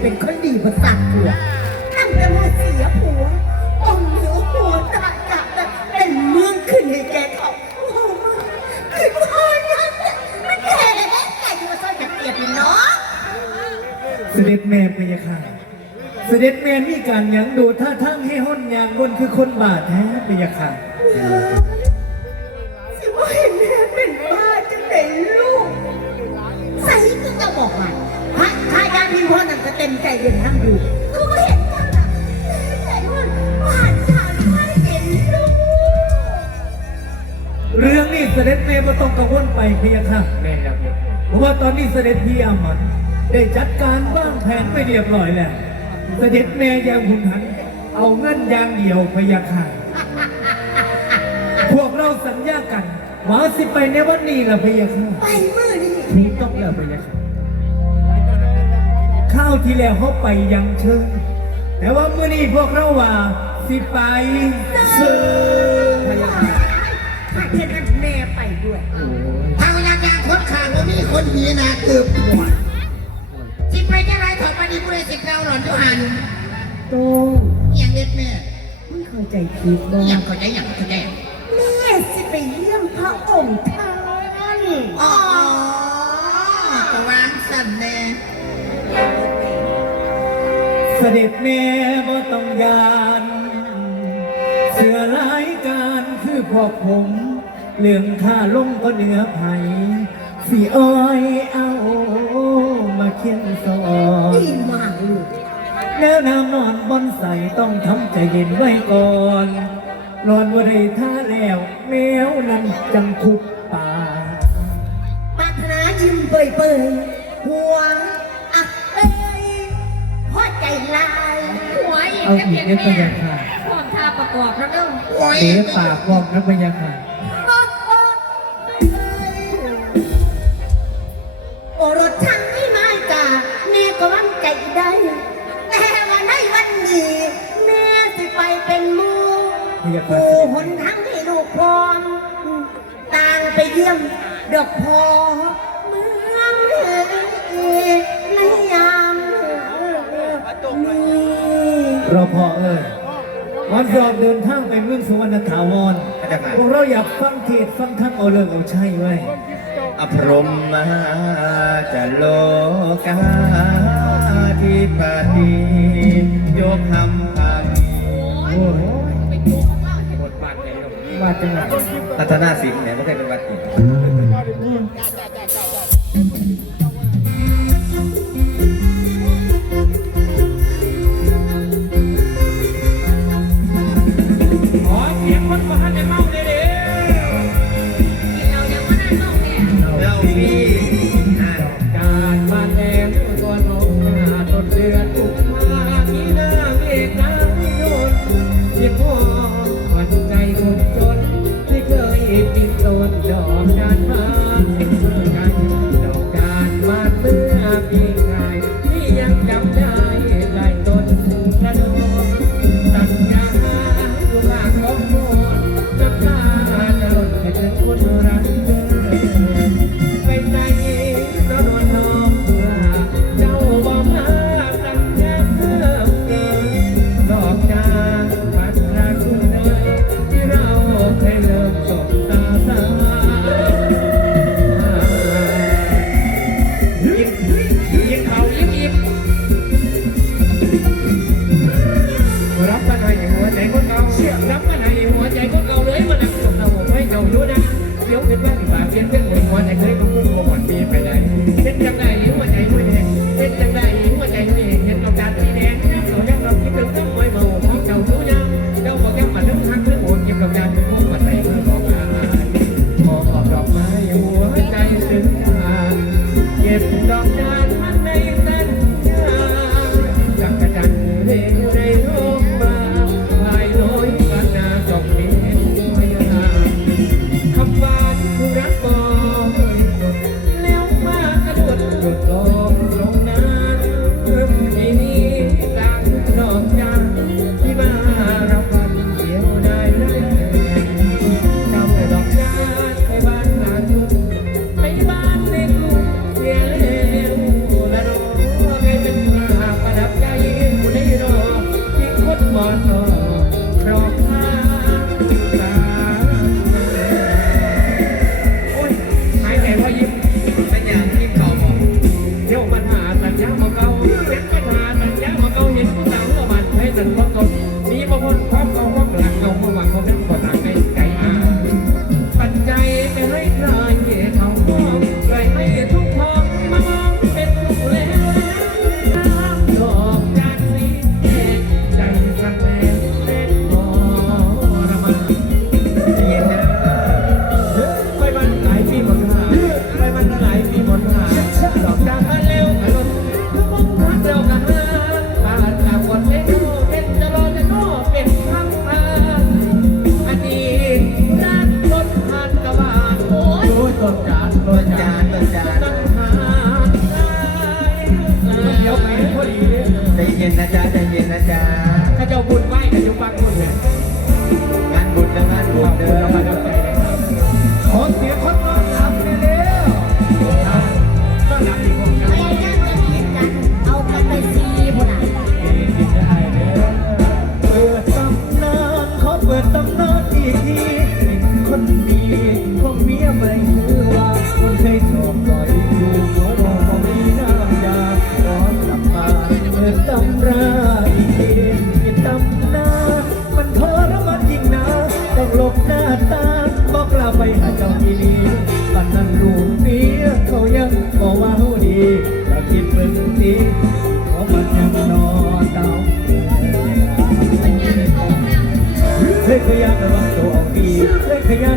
เป็นคนดีประสาทผัวตั้งแต่มาเสียผัวองเหนือหัวตายจากแบบเป็นเมืองขึ้นให้แกเขาโอ้โหคือพ่อนะมันแก่แก่อยู่มาซ่อนจากเกียรติเนาะเสด็จแม่พะยาค่ะ เสด็จแม่มีการยังดูท่าทางให้ห้นยางบนคือคนบาดแท้พะยาค่ะ เต็มใจเรียนนั่งดูคือว่าเห็นจังอะใจว่าผ่านทางไม่เห็นลูกเรื่องนี้เสด็จแม่ไม่ต้องกังวลไปพะยาค่ะแม่ครับเพราะว่าตอนนี้เสด็จพี่อามันได้จัดการวางแผนไปเรียบร้อยแล้ว เสด็จแม่ยังหุนหัน เอาเงินอย่างเดียวพะยาค่ะพวกเราสัญญากันว่าสิไปในวันนี้ละพะยาค่ะไปมือาวที่แล้วเขาไปยังเชิง แต่ว่าเมื่อนี้พวกเราว่าสิไปซื้อพะยาค่ะถ้าเช่นนั้นแม่ไปด้วยทางยางยางคนขางว่ามีคนหีนาเกือบหัวสิไปจะไรถอดปฏิบุรีสิเก้าหลอนจุหันโตเอียงเด็ดแม่ไม่เข้าใจผิดบ่เอียงเขาใจอย่างเขาใจ ด็จแม่บ่ต้องยานเสือรายการคือพวกผม เรื่องข้าลงก็เหนือไผสีอ้อยเอามาเขียนสอนดีมากลูกแล้วน้ำนอนบอนใสต้องทำใจเย็นไว้ก่อนรอนว่าได้ท่าแล้วแมวนั้นจังคุบป่าปรารถนายิ้มเปยเปยหัวอักเอ้ยหัวใจ ลายหัวอีกเอาก็อีเพีกยงได้พแม่ยาค่ะพร้อมท่าประกอบแล้วเด้อ โอ้ยเตะปากบอกนะพยาค่ะโอรสทั้งที่มาจากแม่ก็มั่นใจได้ แต่ว่าในวันนี้แม่สิไปเป็นหมูพยาค่ะผู้หนทั้งที่ลูกพร้อมต่างไปเยี่ยมดอกพอ พอเอ้ยวันสอบเดินทางไปเมืองสุวรรณถาวรพวกเราอยากฟังเทศน์ฟังธรรมเอาเลิกเอาใช่ไว้อภรมมาจะโลกาธิปติยกคำพันโอ้ยไปดูข้างล่างบทบาทในหลวงว่าจังไงรัตนาสิงห์เนี่ยไม่เคยเป็นวัดอีก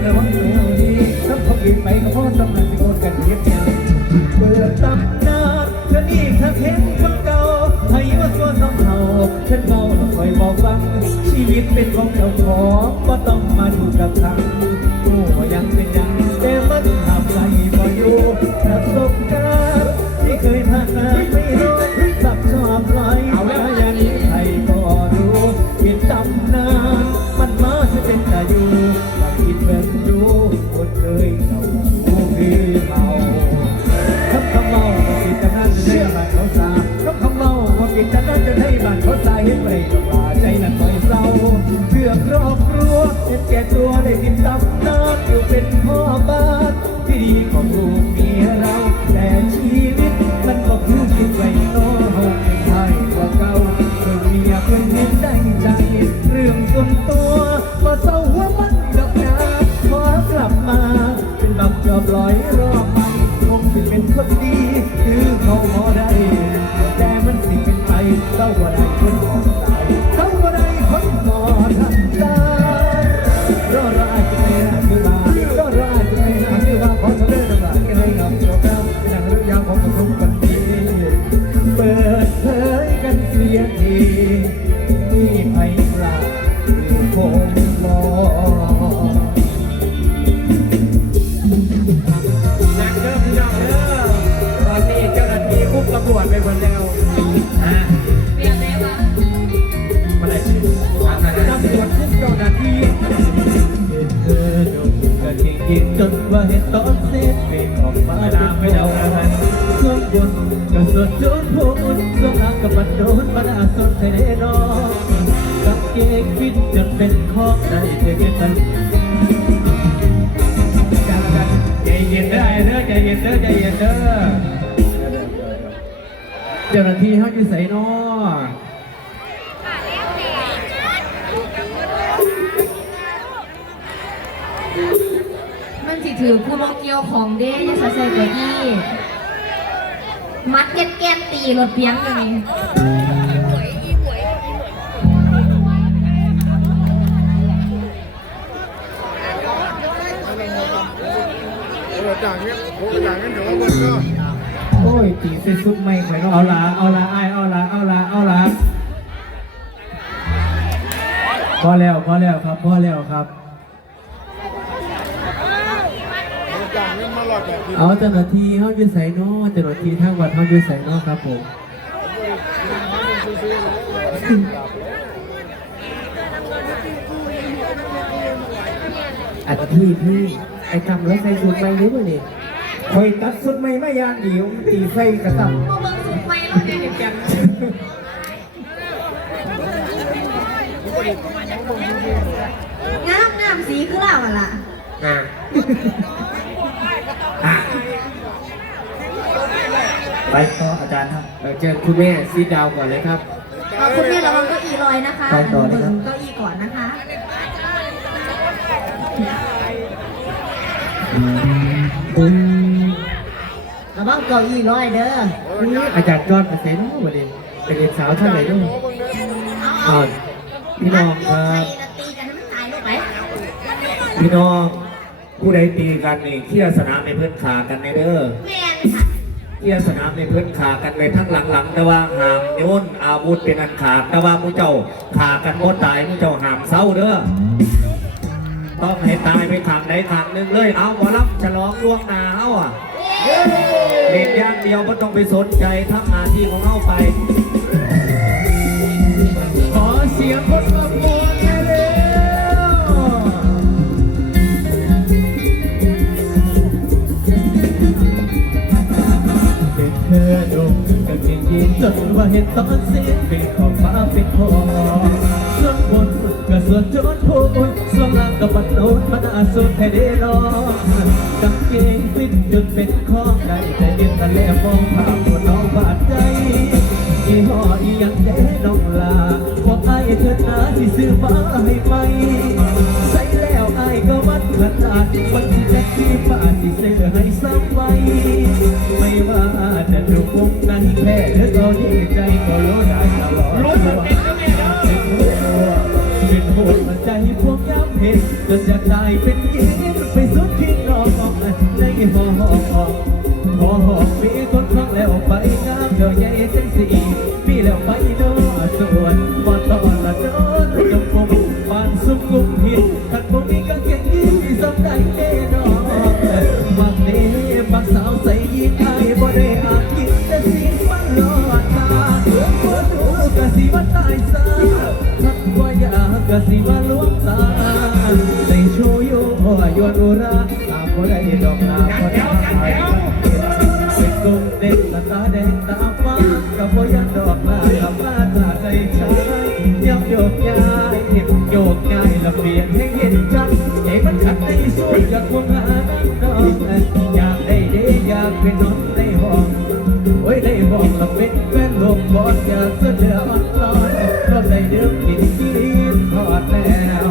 ระวังตัวดีต้องขาเปลี่ยนไปก็เพราะตำนานที่โกนกันเรียบยาวเปิดตำนานเธอนี่ถ้าเห็นคนเก่าให้ว่าตัวสองเท่าฉันเมาต้องคอยบอกฟัง ชีวิตเป็นของเจ้าของก็ต้องมาดูกับทางตัวยังเป็นยังแต่มันทำใจบ่อยู่ประสบการณ์ มาว่าปิดกันนั่นจะให้บ้านเขาสาเห็นไปกับ โดนมันอาสนใส่แน่นอกับเกงฟิตจนเป็นของได้เธอเก็บมันใจเย็นได้เด้อใจเย็นเด้อใจเย็นเด้อเจ้าหน้าที่เขาอยู่ใส่นอมันสิถือผู้โลเกียวของเด้ยังใส่ใส่ตัวอี้มัดแก้นแก้ตีรถเพียงอยู่นี่ ระจ่างเงี้ยโอ้ยตีเส้นซุปไม่ไหวเนาะเอาละเอาละไอเอาละเอาละเอาละพอแล้วพอแล้วครับพอแล้วครับเอาเจ้าหน้าที่เขาอยู่ใส่นอเจ้าหน้าที่ทางวัดเขาอยู่ใส่นอครับผมอันพี่พี่ ไอ้กำแล้วใส่สุดไม่รู้มั้ยนี่คอยตัดสุดไม่ไม่ยางเดียวตีไฟกระตับพวกเบิ่งสุดไม่แล้วเนี่ยเดี๋ยวจังงามงามสีคือเราอะล่ะไปต่ออาจารย์ครับเออเชิญคุณแม่ซีดาวก่อนเลยครับเอาคุณแม่ระวังเก้าอี้ลอยนะคะไปต่อเลยครับเก้าอี้ก่อนนะคะ คุณ ระวังเก้าอี้ร้อยเด้ออาจารย์จอดเปอร์เซ็นต์วันนี้เป็นเด็กสาวท่านไหนด้วยเอาอ่าพี่น้องครับตีกันให้มันตายลูกไปพี่น้องผู้ใดตีกันนี่ที่สนามในเพื่อนขากันในเด้อแม่นค่ะคเกียร์สนามในเพื่อนขากันเลยทั้งหลังๆ แต่ว่าหามโยนอาวุธเป็นอันขาดแต่ว่ามูเจ้าขากันบ่ตายมูเจ้าหามเศร้าเด้อ ต้องให้ตายไปขางใดขางหนึ่งเลย เอาหมอรับฉลองล่วงหนาเอาอะเด็กอย่างเดียวไม่ต้องไปสนใจทำหน้าที่ของเขาไป ขอเสียงคนมาโวยเร็วเป็นเธอดมกับจริงยินจนว่าเห็นตอนเสียงเป็นขอบฟ้าเป็นคอส่วนบนก็ส่วนจนพูด ส่วนล่างก็บัดโน้นมันอาสุดให้ได้รอกางเกงฟิตจนเป็นข้อได้แต่เดียวกันแล้วมองภาพว่าน้องบาดใจยี่ห้ออียังแด้น้องลาบอกไอ้เธอหนาที่ซื้อมาให้ไหมใส่แล้วไอ้ก็วัดขนาดวันที่แจ็คที่บ้านที่เสื้อให้ซ้ำไว้ไม่ว่าจะถูกมุมไหนแค่เธอก็ดีใจก็รู้ได้ตลอดรู้สึกเป็นก็ไม่ได้เป็นหัวเป็นหัวใจพวก ย้ำเห็นจนจะตายเป็นยิงไปสุดที่รอนในหอหอหอหอมีคนฟังแล้วไปน้ำเดียวใหญ่เส้นสีมีแล้วไปโดนส่วนบ่ตอนละโดนจมมุมบ้านสุกุมหินขัดผมมีกางเกงยีนที่สมได้ สุราตามบ่ได้ดอกนาบ่ได้เป็นกงเด็กละตาแดงตาฟ้ากับบ่ยันดอกลากับลาตาใจชายยับโยกย้ายโยกย้ายละเปลี่ยนให้เห็นจังใจมันขัดในส่วนจากวกหาดอกอยากได้เด้อยากเป็นนอนในห้องโอ้ยได้ห้องละเป็นแฟนลมบอดอยากเสนออ่อนลอยก็ได้เดิมกินกินทอดแล้ว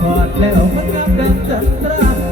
ทอดแล้วมันงามดังจันทรา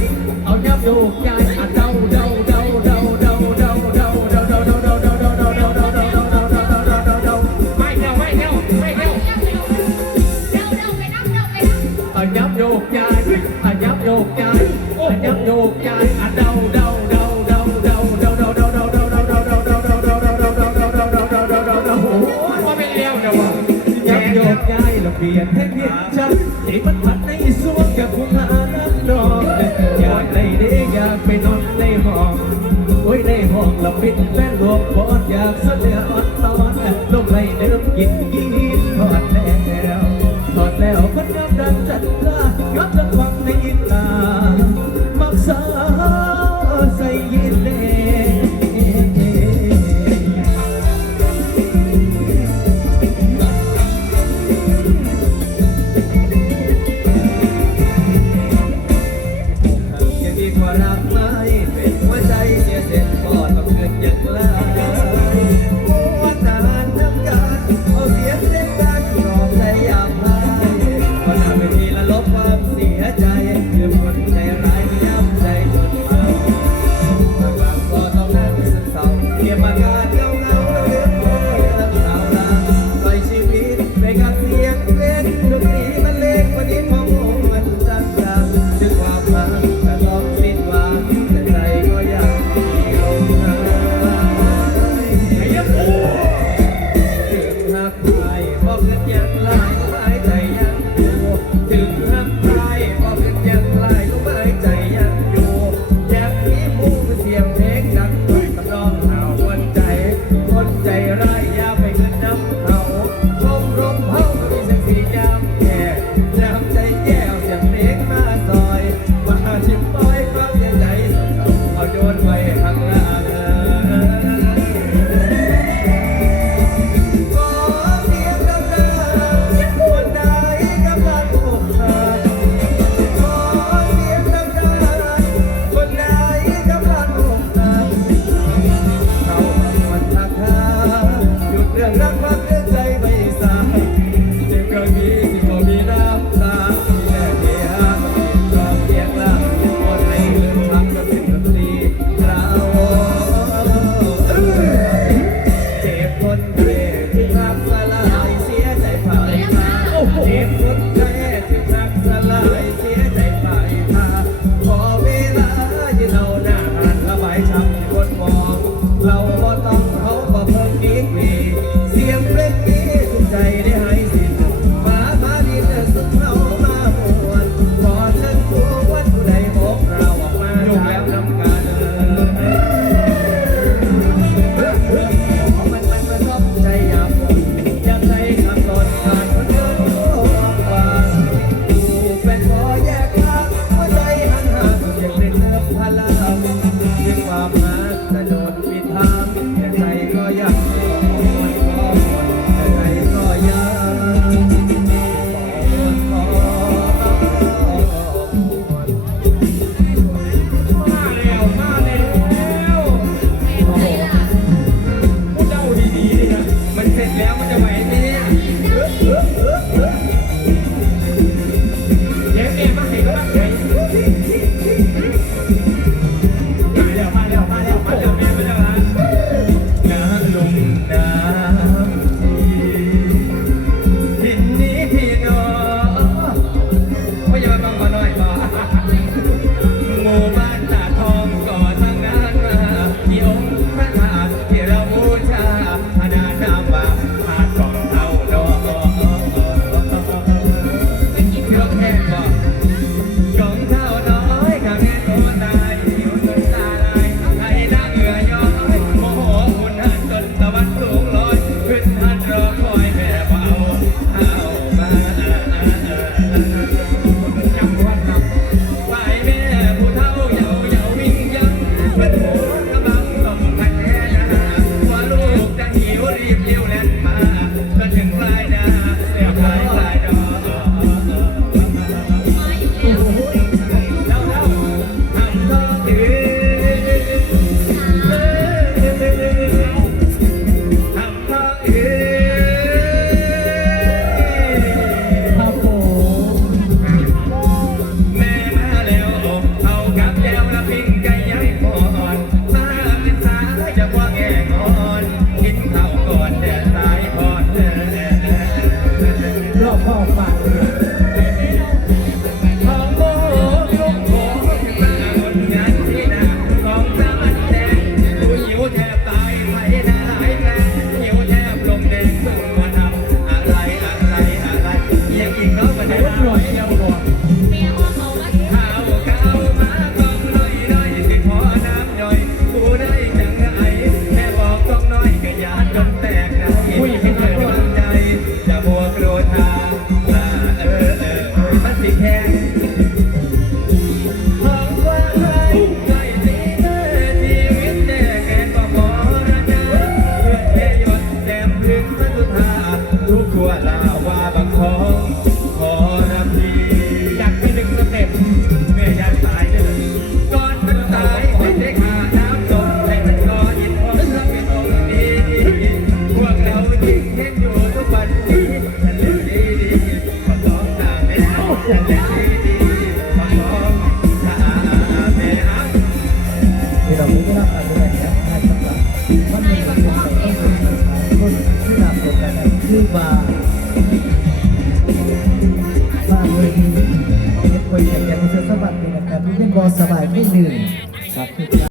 บังขอ